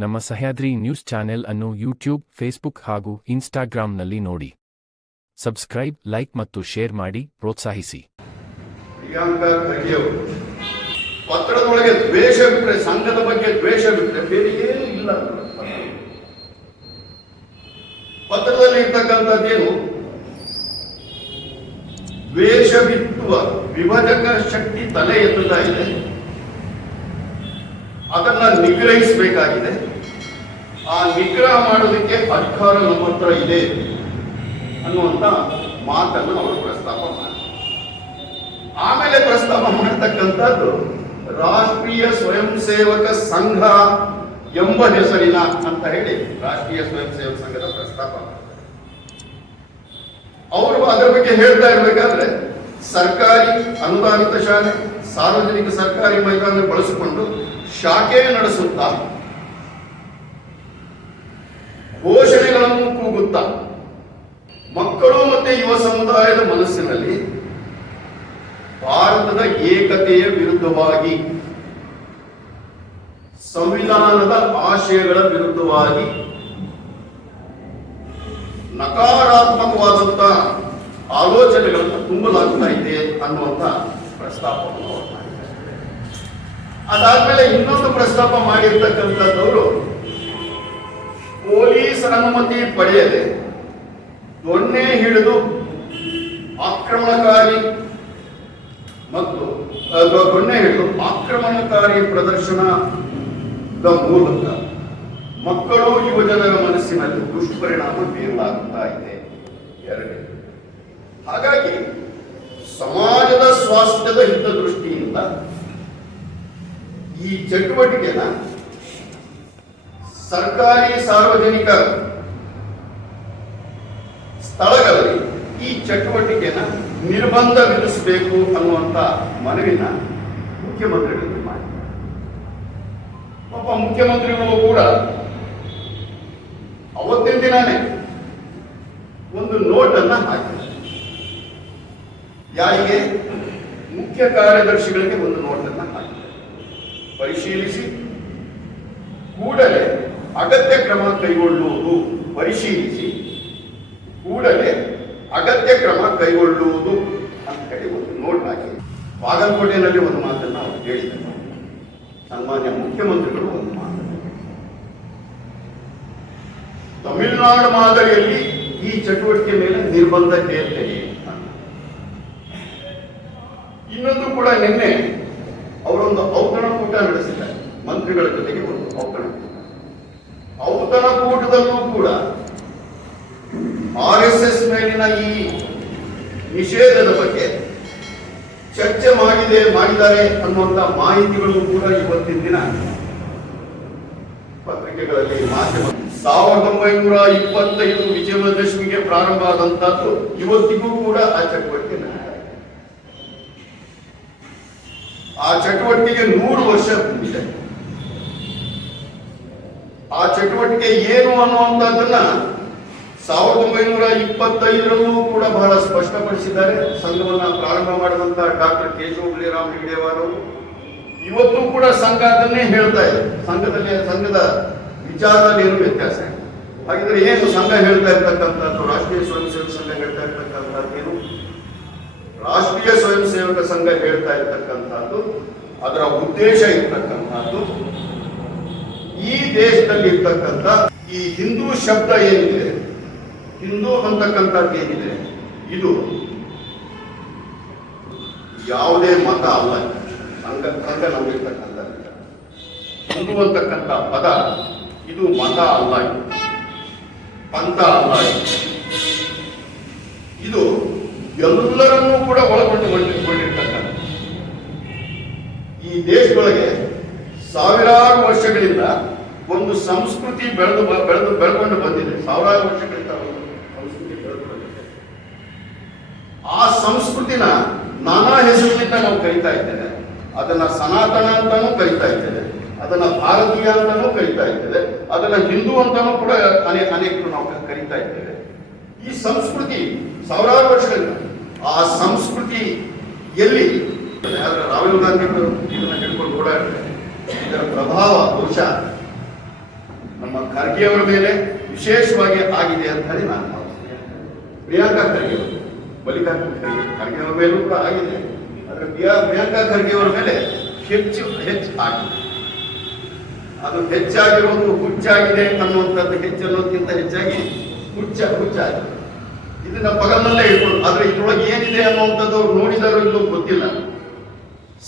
ನಮ್ಮ Sahyadri news channel ಅನ್ನು YouTube, Facebook ಹಾಗೂ ಇನ್ಸ್ಟಾಗ್ರಾಂನಲ್ಲಿ ನೋಡಿ. ಸಬ್ಸ್ಕ್ರೈಬ್, ಲೈಕ್ ಮತ್ತು ಶೇರ್ ಮಾಡಿ, ಪ್ರೋತ್ಸಾಹಿಸಿ. ಪತ್ರದೊಳಗೆ ದ್ವೇಷ ಬಿಟ್ಟರೆ ಸಂಘದ ಬಗ್ಗೆ ದ್ವೇಷ ಬಿಟ್ಟರೆ ಬೇರೆ ಏನು ಇಲ್ಲ ಪತ್ರದಲ್ಲಿ ಇರ್ತಕ್ಕಂಥದ್ದೇನು ದ್ವೇಷ ಬಿತ್ತುವ ವಿಭಜಕ ಶಕ್ತಿ ತಲೆ ಎತ್ತುತ್ತಾ ಇದೆ. ಅದನ್ನ ನಿಗ್ರಹಿಸಬೇಕಾಗಿದೆ. ಆ ನಿಗ್ರಹ ಮಾಡೋದಕ್ಕೆ ಅಧಿಕಾರ ನಮ್ಮ ಹತ್ರ ಇದೆ ಅನ್ನುವಂತ ಮಾತನ್ನು ಅವರು ಪ್ರಸ್ತಾಪ ಮಾಡ್ತಾರೆ ಆಮೇಲೆ ಪ್ರಸ್ತಾಪ ಮಾಡತಕ್ಕಂಥದ್ದು ರಾಷ್ಟ್ರೀಯ ಸ್ವಯಂ ಸೇವಕ ಸಂಘ ಎಂಬ ಹೆಸರಿನ ಅಂತ ಹೇಳಿ ರಾಷ್ಟ್ರೀಯ ಸ್ವಯಂ ಸೇವಕ ಸಂಘದ ಪ್ರಸ್ತಾಪ. ಅವರು ಅದರ ಬಗ್ಗೆ ಹೇಳ್ತಾ ಇರಬೇಕಾದ್ರೆ ಸರ್ಕಾರಿ ಅನುದಾನಿತ ಶಾಲೆ, ಸಾರ್ವಜನಿಕ ಸರ್ಕಾರಿ ಮೈದಾನ ಬಳಸಿಕೊಂಡು ಶಾಖೆ ನಡೆಸುತ್ತಾ ಘೋಷಣೆಗಳನ್ನು ಕೂಗುತ್ತಾ ಮಕ್ಕಳು ಮತ್ತು ಯುವ ಸಮುದಾಯದ ಮನಸ್ಸಿನಲ್ಲಿ ಭಾರತದ ಏಕತೆಯ ವಿರುದ್ಧವಾಗಿ, ಸಂವಿಧಾನದ ಆಶಯಗಳ ವಿರುದ್ಧವಾಗಿ ನಕಾರಾತ್ಮಕವಾದಂತಹ ಆಲೋಚನೆಗಳನ್ನು ತುಂಬಲಾಗ್ತಾ ಇದೆ ಅನ್ನುವಂತ ಪ್ರಸ್ತಾಪವನ್ನು ಅದಾದ್ಮೇಲೆ ಇನ್ನೊಂದು ಪ್ರಸ್ತಾಪ ಮಾಡಿರ್ತಕ್ಕಂಥದ್ದವರು ಪೊಲೀಸ್ ಅನುಮತಿ ಪಡೆಯದೆ ದೊಣ್ಣೆ ಹಿಡಿದು ಆಕ್ರಮಣಕಾರಿ ಮತ್ತು ದೊಣ್ಣೆ ಹಿಡಿದು ಆಕ್ರಮಣಕಾರಿ ಪ್ರದರ್ಶನದ ಮೂಲಕ ಮಕ್ಕಳು ಯುವಜನರ ಮನಸ್ಸಿನಲ್ಲಿ ದುಷ್ಪರಿಣಾಮ ಬೀರಲಾಗುತ್ತಾ ಇದೆ. ಎರಡನೇ ಹಾಗಾಗಿ ಸಮಾಜದ ಸ್ವಾಸ್ಥ್ಯದ ಹಿತದೃಷ್ಟಿಯಿಂದ ಈ ಚಟುವಟಿಕೆನ ಸರ್ಕಾರಿ ಸಾರ್ವಜನಿಕ ಸ್ಥಳಗಳಲ್ಲಿ ಈ ಚಟುವಟಿಕೆನ ನಿರ್ಬಂಧ ವಿಧಿಸಬೇಕು ಅನ್ನುವಂತ ಮನವಿನ ಮುಖ್ಯಮಂತ್ರಿಗಳು ಮಾಡಿ. ಪಾಪ ಮುಖ್ಯಮಂತ್ರಿಗಳು ಕೂಡ ಅವತ್ತಿನ ದಿನಾನೇ ಒಂದು ನೋಟ್ ಅನ್ನ ಹಾಕಿದ್ದಾರೆ. ಯಾರಿಗೆ? ಮುಖ್ಯ ಕಾರ್ಯದರ್ಶಿಗಳಿಗೆ ಒಂದು ನೋಟ್ ಅನ್ನ ಹಾಕಿದ್ದಾರೆ ಪರಿಶೀಲಿಸಿ. ಕೂಡಲೇ ಅಗತ್ಯ ಕ್ರಮ ಕೈಗೊಳ್ಳುವುದು ಪರಿಶೀಲಿಸಿ. ಕೂಡಲೇ ಅಗತ್ಯ ಕ್ರಮ ಕೈಗೊಳ್ಳುವುದು ಅಂತ ಹೇಳಿ ಒಂದು ನೋಟ್ ಹಾಕಿ. ಬಾಗಲಕೋಟೆಯಲ್ಲಿ ಒಂದು ಮಾತನ್ನು ಅವರು ಹೇಳಿದರು. ಸನ್ಮಾನ್ಯ ಮುಖ್ಯಮಂತ್ರಿಗಳು ಒಂದು ಮಾತನ್ನು ತಮಿಳುನಾಡು ಮಾದರಿಯಲ್ಲಿ ಈ ಚಟುವಟಿಕೆ ಮೇಲೆ ನಿರ್ಬಂಧ ಹೇರ್ತೇನೆ ಅಂತ. ಇನ್ನೊಂದು ಕೂಡ ನಿನ್ನೆ ಅವರೊಂದು ನಡೆಸಿದ್ದಾರೆ. ಮಂತ್ರಿಗಳ ಜೊತೆಗೆ ಒಂದು ಔತಣ ಔತಣ ಕೂಟದಲ್ಲೂ ಕೂಡ ಆರ್ ಎಸ್ ಎಸ್ ಮೇಲಿನ ಈ ನಿಷೇಧದ ಬಗ್ಗೆ ಚರ್ಚೆ ಮಾಡಿದೆ, ಮಾಡಿದ್ದಾರೆ ಅನ್ನುವಂತ ಮಾಹಿತಿಗಳು ಕೂಡ ಇವತ್ತಿನ ದಿನ ಪತ್ರಿಕೆಗಳಲ್ಲಿ ಮಾಧ್ಯಮ ಸಾವಿರದ ಒಂಬೈನೂರ ಇಪ್ಪತ್ತೈದು ವಿಜಯದಶಮಿಗೆ ಪ್ರಾರಂಭ ಆದಂತಹದ್ದು ಇವತ್ತಿಗೂ ಕೂಡ ಆ ಚಟುವಟಿಕೆ ನಡೀತಾ ಇದೆ. ಆ ಚಟುವಟಿಕೆಗೆ ನೂರು ವರ್ಷ ತುಂಬಿದೆ. ಆ ಚಟುವಟಿಕೆ ಏನು ಅನ್ನುವಂಥದ್ದನ್ನ ಸಾವಿರದ ಒಂಬೈನೂರ ಇಪ್ಪತ್ತೈದರಲ್ಲೂ ಕೂಡ ಬಹಳ ಸ್ಪಷ್ಟಪಡಿಸಿದ್ದಾರೆ. ಸಂಘವನ್ನ ಪ್ರಾರಂಭ ಮಾಡಿದಂತ ಡಾಕ್ಟರ್ ಕೇಶವ ಗುಳಿರಾಮ್ ಹೆಗ್ಡೆವಾರವರು ಇವತ್ತು ಕೂಡ ಸಂಘ ಅದನ್ನೇ ಹೇಳ್ತಾ ಇದೆ. ಸಂಘದಲ್ಲಿ, ಸಂಘದ ವಿಚಾರದಲ್ಲಿ ಏನು ವ್ಯತ್ಯಾಸ ಹಾಗಿದ್ರೆ ಏನು ಸಂಘ ಹೇಳ್ತಾ ಇರ್ತಕ್ಕಂಥದ್ದು? ರಾಷ್ಟ್ರೀಯ ಸ್ವಯಂ ಸೇವಕ ಸಂಘ ಹೇಳ್ತಾ ಇರ್ತಕ್ಕಂಥದ್ದು? ಏನು ರಾಷ್ಟ್ರೀಯ ಸ್ವಯಂ ಸೇವಕ ಸಂಘ ಹೇಳ್ತಾ ಇರ್ತಕ್ಕಂಥದ್ದು, ಅದರ ಉದ್ದೇಶ ಇರ್ತಕ್ಕಂಥದ್ದು. ಈ ದೇಶದಲ್ಲಿ ಇರ್ತಕ್ಕಂಥ ಈ ಹಿಂದೂ ಶಬ್ದ ಏನಿದೆ, ಹಿಂದೂ ಅಂತಕ್ಕಂಥದ್ದು ಏನಿದೆ, ಇದು ಯಾವುದೇ ಮತ ಅಲ್ಲ. ಸಂಘ ಸಂಘ ನಂಬಿರ್ತಕ್ಕಂಥದ್ದು ಹಿಂದೂ ಅಂತಕ್ಕಂಥ ಪದ, ಇದು ಮತ ಅಲ್ಲ. ಪಂಥ ಅಲ್ಲ. ಇದು. ಎಲ್ಲರನ್ನೂ ಕೂಡ ಒಳಗೊಂಡು ಕೊಂಡಿರ್ತಕ್ಕಂಥ ಈ ದೇಶದೊಳಗೆ ಸಾವಿರಾರು ವರ್ಷಗಳಿಂದ ಒಂದು ಸಂಸ್ಕೃತಿ ಬೆಳೆದು ಬೆಳೆದು ಬೆಳ್ಕೊಂಡು ಬಂದಿದೆ. ಸಾವಿರಾರು ವರ್ಷಗಳಿಂದ ಸಂಸ್ಕೃತಿ ಬೆಳೆದು ಬಂದಿದೆ. ಆ ಸಂಸ್ಕೃತಿನ ನಾನಾ ಹೆಸರಿನಿಂದ ನಾವು ಕರಿತಾ ಇದ್ದೇವೆ. ಅದನ್ನ ಸನಾತನ ಅಂತಾನೂ ಕರಿತಾ ಇದ್ದೇವೆ. ಅದನ್ನ ಭಾರತೀಯ ಅಂತಾನೂ ಕರಿತಾ ಇದ್ದೇವೆ. ಅದನ್ನ ಹಿಂದೂ ಅಂತಾನೂ ಕೂಡ ಅನೇಕ ಅನೇಕರು ನಾವು ಕರಿತಾ ಇದ್ದೇವೆ. ಈ ಸಂಸ್ಕೃತಿ ಸಾವಿರಾರು ವರ್ಷಗಳಿಂದ ಆ ಸಂಸ್ಕೃತಿ ಎಲ್ಲಿ ಆದ್ರೆ ರಾಹುಲ್ ಗಾಂಧಿ ಅವರು ಇದನ್ನು ಹಿಡ್ಕೊಂಡು ಓಡಾಡ್ತಾರೆ ಇದರ ಪ್ರಭಾವ ಬಹುಶಃ ನಮ್ಮ ಖರ್ಗೆಯವರ ಮೇಲೆ ವಿಶೇಷವಾಗಿ ಆಗಿದೆ ಅಂತ ಹೇಳಿ ನಾನು ಭಾವಿಸ್ತೇನೆ. ಪ್ರಿಯಾಂಕಾ ಖರ್ಗೆ ಅವರು, ಮಲ್ಲಿಕಾರ್ಜುನ ಖರ್ಗೆ ಖರ್ಗೆ ಅವರ ಮೇಲೂ ಕೂಡ ಆಗಿದೆ. ಆದರೆ ಪ್ರಿಯಾ, ಪ್ರಿಯಾಂಕಾ ಖರ್ಗೆ ಅವರ ಮೇಲೆ ಹೆಚ್ಚು ಹೆಚ್ಚು ಆಗಿದೆ. ಅದು ಹೆಚ್ಚಾಗಿರುವುದು ಹುಚ್ಚಾಗಿದೆ ಅನ್ನುವಂಥದ್ದು ಹೆಚ್ಚನ್ನೋದಕ್ಕಿಂತ ಹೆಚ್ಚಾಗಿ ಹುಚ್ಚ ಹುಚ್ಚಾಗಿದೆ ಇದನ್ನ ಪಗಲ್ನಲ್ಲೇ ಇಟ್ಕೊಂಡು ಆದ್ರೆ ಇದ್ರೊಳಗೆ ಏನಿದೆ ಅನ್ನುವಂಥದ್ದು ನೋಡಿದಾರು ಇಲ್ಲೋ ಗೊತ್ತಿಲ್ಲ.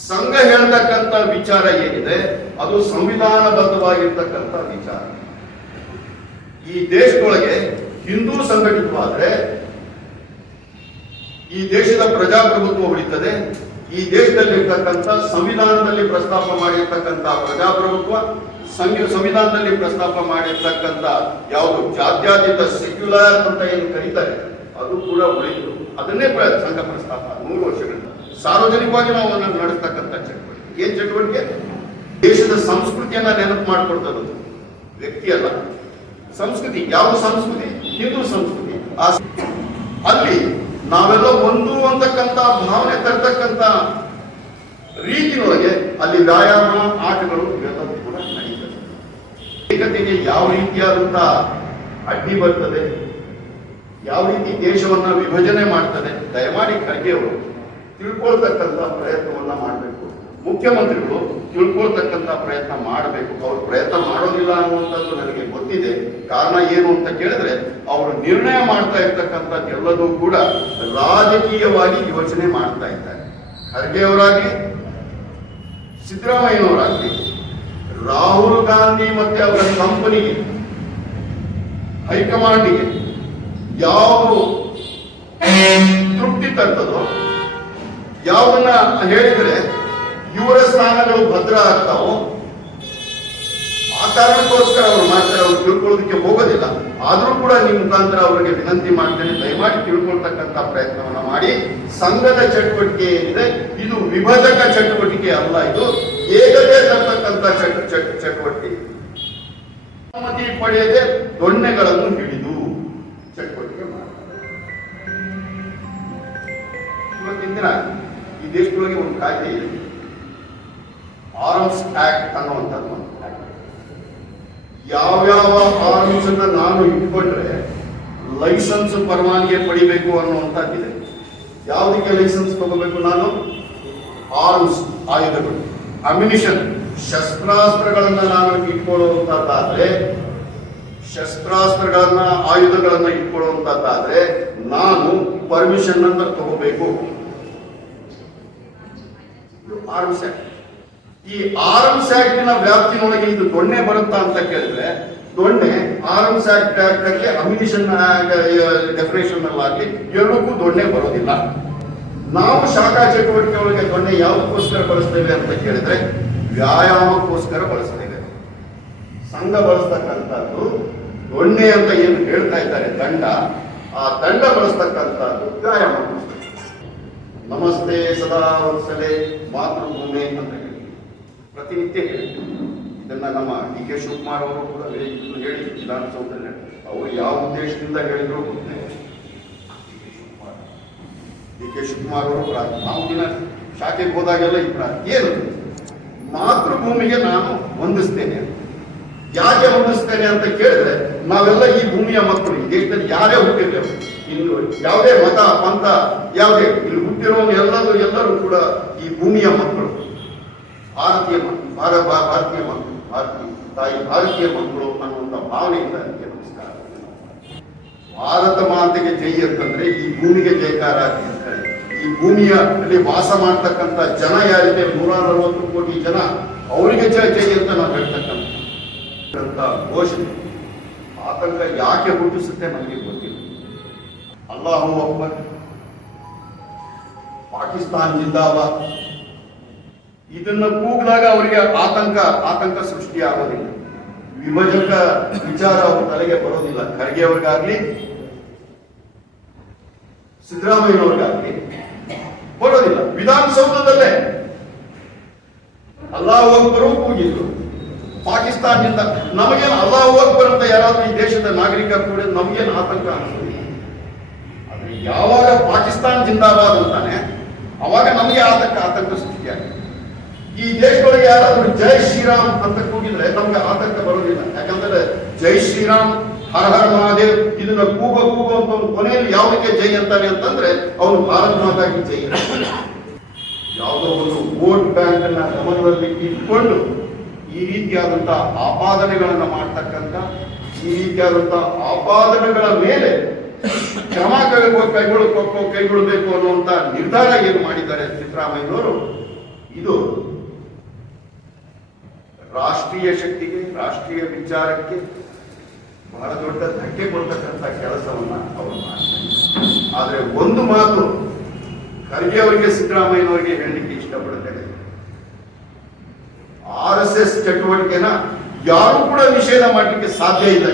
ಸಂಘ ಹೇಳ್ತಕ್ಕಂಥ ವಿಚಾರ ಏನಿದೆ, ಅದು ಸಂವಿಧಾನಬದ್ಧವಾಗಿರ್ತಕ್ಕಂಥ ವಿಚಾರ. ಈ ದೇಶದೊಳಗೆ ಹಿಂದೂ ಸಂಘಟಿತವಾದ್ರೆ ಈ ದೇಶದ ಪ್ರಜಾಪ್ರಭುತ್ವ ಉಳಿತದೆ. ಈ ದೇಶದಲ್ಲಿ ಇರ್ತಕ್ಕಂಥ ಸಂವಿಧಾನದಲ್ಲಿ ಪ್ರಸ್ತಾಪ ಮಾಡಿರ್ತಕ್ಕಂಥ ಪ್ರಜಾಪ್ರಭುತ್ವ ಸಂವಿಧಾನದಲ್ಲಿ ಪ್ರಸ್ತಾಪ ಮಾಡಿರ್ತಕ್ಕಂಥ ಯಾವುದು ಜಾತ್ಯಾತೀತ ಸೆಕ್ಯುಲರ್ ಅಂತ ಏನು ಕರೀತಾರೆ, ಅದು ಕೂಡ ಉಳಿತು ಅದನ್ನೇ ಸಂಘ ಪ್ರಸ್ತಾಪ ನೂರು ವರ್ಷಗಳಿಂದ. ಸಾರ್ವಜನಿಕವಾಗಿ ನಾವು ಅದನ್ನು ನಡೆಸ್ತಕ್ಕಂಥ ಚಟುವಟಿಕೆ. ಏನ್ ಚಟುವಟಿಕೆ? ದೇಶದ ಸಂಸ್ಕೃತಿಯನ್ನ ನೆನಪು ಮಾಡ್ಕೊಡ್ತದೆ ಅದು. ವ್ಯಕ್ತಿ ಅಲ್ಲ. ಸಂಸ್ಕೃತಿ, ಯಾವ ಸಂಸ್ಕೃತಿ? ಹಿಂದೂ ಸಂಸ್ಕೃತಿ. ಅಲ್ಲಿ ನಾವೆಲ್ಲ ಒಂದು ಅಂತಕ್ಕಂಥ ಭಾವನೆ ತರ್ತಕ್ಕಂಥ ರೀತಿಯೊಳಗೆ ಅಲ್ಲಿ ವ್ಯಾಯಾಮ, ಆಟಗಳು ನಡೀತದೆ ಯಾವ ರೀತಿಯಾದಂತಹ ಅಡ್ಡಿ ಬರ್ತದೆ, ಯಾವ ರೀತಿ ದೇಶವನ್ನ ವಿಭಜನೆ ಮಾಡ್ತದೆ, ದಯಮಾಡಿ ಖರ್ಗೆಯವರು ತಿಳ್ಕೊಳ್ತಕ್ಕಂಥ ಪ್ರಯತ್ನವನ್ನ ಮಾಡಬೇಕು. ಮುಖ್ಯಮಂತ್ರಿಗಳು ತಿಳ್ಕೊಳ್ತಕ್ಕಂಥ ಪ್ರಯತ್ನ ಮಾಡಬೇಕು. ಅವರು ಪ್ರಯತ್ನ ಮಾಡೋದಿಲ್ಲ ಅನ್ನುವಂಥದ್ದು ನನಗೆ ಗೊತ್ತಿದೆ. ಕಾರಣ ಏನು ಅಂತ ಕೇಳಿದ್ರೆ, ಅವರು ನಿರ್ಣಯ ಮಾಡ್ತಾ ಇರ್ತಕ್ಕಂಥದ್ದು ಎಲ್ಲದೂ ಕೂಡ ರಾಜಕೀಯವಾಗಿ ಯೋಚನೆ ಮಾಡ್ತಾ ಇದ್ದಾರೆ. ಖರ್ಗೆ ಅವರಾಗಿ ಸಿದ್ದರಾಮಯ್ಯನವರಾಗಲಿ ರಾಹುಲ್ ಗಾಂಧಿ ಮತ್ತೆ ಅವರ ಕಂಪನಿಗೆ ಹೈಕಮಾಂಡಿಗೆ ಯಾವುದು ತೃಪ್ತಿ ತರ್ತದೋ ಯಾವನ್ನ ಹೇಳಿದ್ರೆ ಇವರ ಸ್ಥಾನಗಳು ಭದ್ರ ಆಗ್ತಾವೋ ಕಾರಣಕ್ಕೋಸ್ಕರ ಅವರು ಮಾತ್ರ ಅವ್ರು ತಿಳ್ಕೊಳ್ಳೋದಕ್ಕೆ ಹೋಗೋದಿಲ್ಲ. ಆದರೂ ಕೂಡ ನಿಮ್ಮ ಮುಖಾಂತರ ಅವರಿಗೆ ವಿನಂತಿ ಮಾಡ್ತೇನೆ, ದಯಮಾಡಿ ತಿಳ್ಕೊಳ್ತಕ್ಕಂಥ ಪ್ರಯತ್ನವನ್ನ ಮಾಡಿ. ಸಂಘದ ಚಟುವಟಿಕೆ ಏನಿದೆ, ಇದು ವಿಭಜಕ ಚಟುವಟಿಕೆ ಅಲ್ಲ ಇದು. ಏಕತೆ ತರ್ತಕ್ಕಂಥ ಚಟ, ಚಟ- ಚಟುವಟಿಕೆ. ಅನುಮತಿ ಪಡೆಯದೆ ದೊಣ್ಣೆಗಳನ್ನು ಹಿಡಿದು ಚಟುವಟಿಕೆ ಮಾಡ್ತಾರೆ. ದಿನ ಈ ದೇಶದೊಳಗೆ ಒಂದು ಕಾಯ್ದೆ ಇದೆ. ಆರ್ಮ್ಸ್ ಆಕ್ಟ್ ಅನ್ನುವಂಥದ್ದು. ಯಾವ್ಯಾವ ಫಾರ್ಮ್ಸ್ ನಾನು ಇಟ್ಕೊಂಡ್ರೆ ಲೈಸೆನ್ಸ್ ಪರವಾನಗಿ ಪಡಿಬೇಕು ಅನ್ನುವಂಥದ್ದಿದೆ ಯಾವುದಕ್ಕೆ ಲೈಸೆನ್ಸ್ ತಗೋಬೇಕು ನಾನು? ಆರ್ಮ್ಸ್ ಆಯುಧಗಳು. ಅಮ್ಯುನಿಷನ್ ಶಸ್ತ್ರಾಸ್ತ್ರಗಳನ್ನ ನಾನು ಇಟ್ಕೊಳ್ಳುವಂತಾದ್ರೆ ಶಸ್ತ್ರಾಸ್ತ್ರಗಳನ್ನ, ಆಯುಧಗಳನ್ನ ಇಟ್ಕೊಳ್ಳುವಂತಾದ್ರೆ ನಾನು ಪರ್ಮಿಷನ್ ಅಂತ ತಗೋಬೇಕು. ಆರ್ಮ್ಸ್ ಆಕ್ಟ್ ಈ ಆರ್ಮ್ಸ್ ಆಕ್ಟಿನ ವ್ಯಾಪ್ತಿನೊಳಗೆ ಇದು ದೊಣ್ಣೆ ಬರುತ್ತಾ ಅಂತ ಕೇಳಿದ್ರೆ, ದೊಣ್ಣೆ ಆರ್ಮ್ಸ್ ಆಕ್ಟ್ ಆಗಲಿ ಅಮ್ಯುನಿಷನ್ ಡೆಫಿನೇಷನ್ ಅಲ್ಲಾಗಲಿ ಎರಡಕ್ಕೂ ದೊಣ್ಣೆ ಬರೋದಿಲ್ಲ. ನಾವು ಶಾಖಾ ಚಟುವಟಿಕೆ ಒಳಗೆ ದೊಣ್ಣೆ ಯಾವುದಕ್ಕೋಸ್ಕರ ಬಳಸ್ತೇವೆ ಅಂತ ಕೇಳಿದ್ರೆ, ವ್ಯಾಯಾಮಕ್ಕೋಸ್ಕರ ಬಳಸ್ತೇವೆ. ಸಂಘ ಬಳಸ್ತಕ್ಕಂಥದ್ದು, ದೊಣ್ಣೆ ಅಂತ ಏನು ಹೇಳ್ತಾ ಇದ್ದಾರೆ, ದಂಡ, ಆ ದಂಡ ಬಳಸ್ತಕ್ಕಂಥದ್ದು ವ್ಯಾಯಾಮಕ್ಕೋಸ್ಕರ. ನಮಸ್ತೆ ಸದಾ ಒಂದ್ಸಲೆ ಮಾತೃಭೂಮಿ ಅಂತ ಹೇಳಿ ಪ್ರತಿನಿತ್ಯ ಹೇಳ್ತೀವಿ ಇದನ್ನ ನಮ್ಮ ಡಿ ಕೆ ಶಿವಕುಮಾರ್ ಅವರು ಕೂಡ ಇದನ್ನು ಹೇಳಿ ವಿಧಾನಸೌಧದಲ್ಲಿ. ಅವರು ಯಾವ ಉದ್ದೇಶದಿಂದ ಹೇಳಿದ್ರು ಗೊತ್ತೇ ಡಿ ಕೆ ಶಿವಕುಮಾರ್ ಅವರು ನಾವು ದಿನ ಶಾಖೆಗೆ ಹೋದಾಗೆಲ್ಲ ಈ ಏನು? ಮಾತೃಭೂಮಿಗೆ ನಾನು ಹೊಂದಿಸ್ತೇನೆ ಯಾಕೆ ಹೊಂದಿಸ್ತೇನೆ ಅಂತ ಕೇಳಿದ್ರೆ ನಾವೆಲ್ಲ ಈ ಭೂಮಿಯ ಮಕ್ಕಳು. ಈ ದೇಶದಲ್ಲಿ ಯಾರೇ ಹುಟ್ಟಿದ್ದೇವೆ ಇನ್ನು ಯಾವುದೇ ಮತ, ಪಂಥ, ಯಾವುದೇ ಇಲ್ಲಿ ಹುಟ್ಟಿರೋ ಎಲ್ಲರೂ ಎಲ್ಲರೂ ಕೂಡ ಈ ಭೂಮಿಯ ಮಕ್ಕಳು. ಭಾರತೀಯ ಭಾರ ಭಾರತೀಯ ಮಕ್ಕಳು, ಭಾರತೀಯ ತಾಯಿ, ಭಾರತೀಯ ಮಕ್ಕಳು ಅನ್ನುವಂಥ ಭಾವನೆಯಿಂದ ನಿಮಗೆ ನಮಸ್ಕಾರ. ಭಾರತ ಮಾತೆಗೆ ಜೈ ಅಂತಂದ್ರೆ ಈ ಭೂಮಿಗೆ ಜಯಕಾರ ಅಂತಾರೆ ಈ ಭೂಮಿಯ ಅಲ್ಲಿ ವಾಸ ಮಾಡ್ತಕ್ಕಂಥ ಜನ ಯಾರಿದೆ? ನೂರ ಅರವತ್ತು ಕೋಟಿ ಜನ. ಅವರಿಗೆ ಜಯ ಜೈ ಅಂತ ನಾವು ಹೇಳ್ತಕ್ಕಂಥ ಘೋಷಣೆ. ಆತಂಕ ಯಾಕೆ ಹುಟ್ಟಿಸುತ್ತೆ ನಮಗೆ ಗೊತ್ತಿಲ್ಲ. ಅಲ್ಲಾಹು ಅಕ್ಬರ್, ಪಾಕಿಸ್ತಾನ್ ಜಿಂದಾಬಾದ್ ಇದನ್ನ ಕೂಗಿದಾಗ ಅವರಿಗೆ ಆತಂಕ ಆತಂಕ ಸೃಷ್ಟಿ ಆಗೋದಿಲ್ಲ ವಿಭಜಕ ವಿಚಾರ ಅವ್ರ ತಲೆಗೆ ಬರೋದಿಲ್ಲ. ಖರ್ಗೆ ಅವ್ರಿಗಾಗ್ಲಿ, ಸಿದ್ದರಾಮಯ್ಯನವ್ರಿಗಾಗ್ಲಿ ಬರೋದಿಲ್ಲ. ವಿಧಾನಸೌಧದಲ್ಲೇ ಅಲ್ಲಾಹು ಅಕ್ಬರು ಕೂಗಿದ್ರು. ಪಾಕಿಸ್ತಾನದಿಂದ ನಮಗೇನು ಅಲ್ಲಾಹು ಅಕ್ಬರ್ ಅಂತ ಯಾರಾದ್ರೂ ಈ ದೇಶದ ನಾಗರಿಕ ಕೂಡ ನಮಗೇನು ಆತಂಕ ಅನಿಸೋದಿಲ್ಲ. ಆದ್ರೆ ಯಾವಾಗ ಪಾಕಿಸ್ತಾನ ಜಿಂದಾಬಾದ್ ಅಂತಾನೆ, ಅವಾಗ ನಮಗೆ ಆತಂಕ ಆತಂಕ ಸೃಷ್ಟಿಯಾಗಿದೆ. ಈ ದೇಶದಲ್ಲಿ ಯಾರಾದ್ರೂ ಜೈ ಶ್ರೀರಾಮ್ ಅಂತ ಕೂಗಿದ್ರೆ ನಮ್ಗೆ ಆತಂಕ ಬರೋದಿಲ್ಲ ಯಾಕಂದ್ರೆ ಜೈ ಶ್ರೀರಾಮ್, ಹರ ಹರ ಮಹಾದೇವ್, ಇದನ್ನ ಕೂಗ ಕೂಗ ಅಂತ ಕೊನೆಯಲ್ಲಿ ಯಾವುದಕ್ಕೆ ಜೈ ಅಂತಾನೆ ಅಂತಂದ್ರೆ ಅವನು ಭಾರತ ಮಾತಾಗಿ ಜೈ. ಯಾವುದೋ ಒಂದು ವೋಟ್ ಬ್ಯಾಂಕ್ ಅನ್ನ ಗಮನದಲ್ಲಿ ಇಟ್ಕೊಂಡು ಈ ರೀತಿಯಾದಂತಹ ಆಪಾದನೆಗಳನ್ನ ಮಾಡ್ತಕ್ಕಂಥ, ಈ ರೀತಿಯಾದಂತಹ ಆಪಾದನೆಗಳ ಮೇಲೆ ಕ್ರಮ ಕೈಗೊಳ್ಳ ಕೈಗೊಳ್ಳ ಕೈಗೊಳ್ಳಬೇಕು ಅನ್ನುವಂತ ನಿರ್ಧಾರ ಏನು ಮಾಡಿದ್ದಾರೆ ಸಿದ್ದರಾಮಯ್ಯನವರು, ಇದು ರಾಷ್ಟ್ರೀಯ ಶಕ್ತಿಗೆ, ರಾಷ್ಟ್ರೀಯ ವಿಚಾರಕ್ಕೆ ಬಹಳ ದೊಡ್ಡ ಧಕ್ಕೆ ಕೊಡ್ತಕ್ಕಂಥ ಕೆಲಸವನ್ನ ಅವರು ಮಾಡ್ತಾರೆ. ಆದ್ರೆ ಒಂದು ಮಾತು ಖರ್ಗೆ ಅವರಿಗೆ ಸಿದ್ದರಾಮಯ್ಯನವರಿಗೆ ಹೇಳಲಿಕ್ಕೆ ಇಷ್ಟಪಡುತ್ತೇನೆ ಆರ್ ಎಸ್ ಎಸ್ ಚಟುವಟಿಕೆನ ಯಾರು ಕೂಡ ನಿಷೇಧ ಮಾಡಲಿಕ್ಕೆ ಸಾಧ್ಯ ಇಲ್ಲ.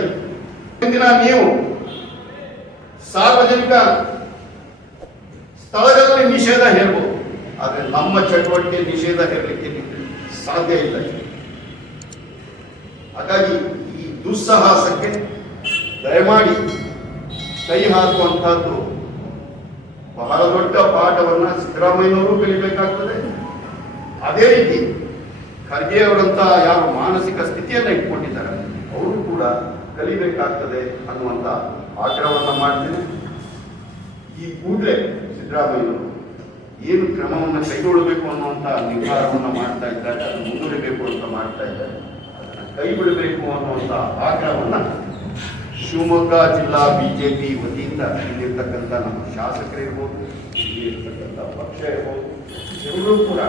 ಇಂದಿನ ನೀವು ಸಾರ್ವಜನಿಕ ಸ್ಥಳಗಳಲ್ಲಿ ನಿಷೇಧ ಹೇಳ್ಬೋದು. ಆದರೆ ನಮ್ಮ ಚಟುವಟಿಕೆ ನಿಷೇಧ ಹೇರಲಿಕ್ಕೆ ಸಾಧ್ಯ ಇಲ್ಲ. ಹಾಗಾಗಿ ಈ ದುಸ್ಸಾಹಸಕ್ಕೆ ದಯಮಾಡಿ ಕೈ ಹಾಕುವಂತಹದ್ದು ಬಹಳ ದೊಡ್ಡ ಪಾಠವನ್ನ ಸಿದ್ದರಾಮಯ್ಯನವರು ಕಲಿಬೇಕಾಗ್ತದೆ. ಅದೇ ರೀತಿ ಖರ್ಗೆ ಅವರಂತಹ ಯಾರು ಮಾನಸಿಕ ಸ್ಥಿತಿಯನ್ನ ಇಟ್ಕೊಂಡಿದ್ದಾರೆ, ಅವರು ಕೂಡ ಕಲಿಬೇಕಾಗ್ತದೆ ಅನ್ನುವಂತ ಆಗ್ರಹವನ್ನ ಮಾಡ್ತೇನೆ. ಈ ಕೂಡಲೇ ಸಿದ್ದರಾಮಯ್ಯನವರು ಏನು ಕ್ರಮವನ್ನು ಕೈಗೊಳ್ಳಬೇಕು ಅನ್ನುವಂತ ನಿರ್ಧಾರವನ್ನ ಮಾಡ್ತಾ ಇದ್ದಾರೆ ಅದನ್ನು ಮುಂದುವರಿಬೇಕು ಅಂತ ಮಾಡ್ತಾ ಇದ್ದಾರೆ. ಕೈ ಬಿಡಬೇಕು ಅನ್ನುವಂತ ಆಗ್ರಹವನ್ನ ಶಿವಮೊಗ್ಗ ಜಿಲ್ಲಾ ಬಿಜೆಪಿ ವತಿಯಿಂದ ಇಲ್ಲಿರ್ತಕ್ಕಂಥ ನಮ್ಮ ಶಾಸಕರಿರ್ಬೋದು ಇಲ್ಲಿ ಇರ್ತಕ್ಕಂಥ ಪಕ್ಷ ಇರ್ಬೋದು ಎಲ್ಲರೂ ಕೂಡ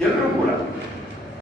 ಎಲ್ಲರೂ ಕೂಡ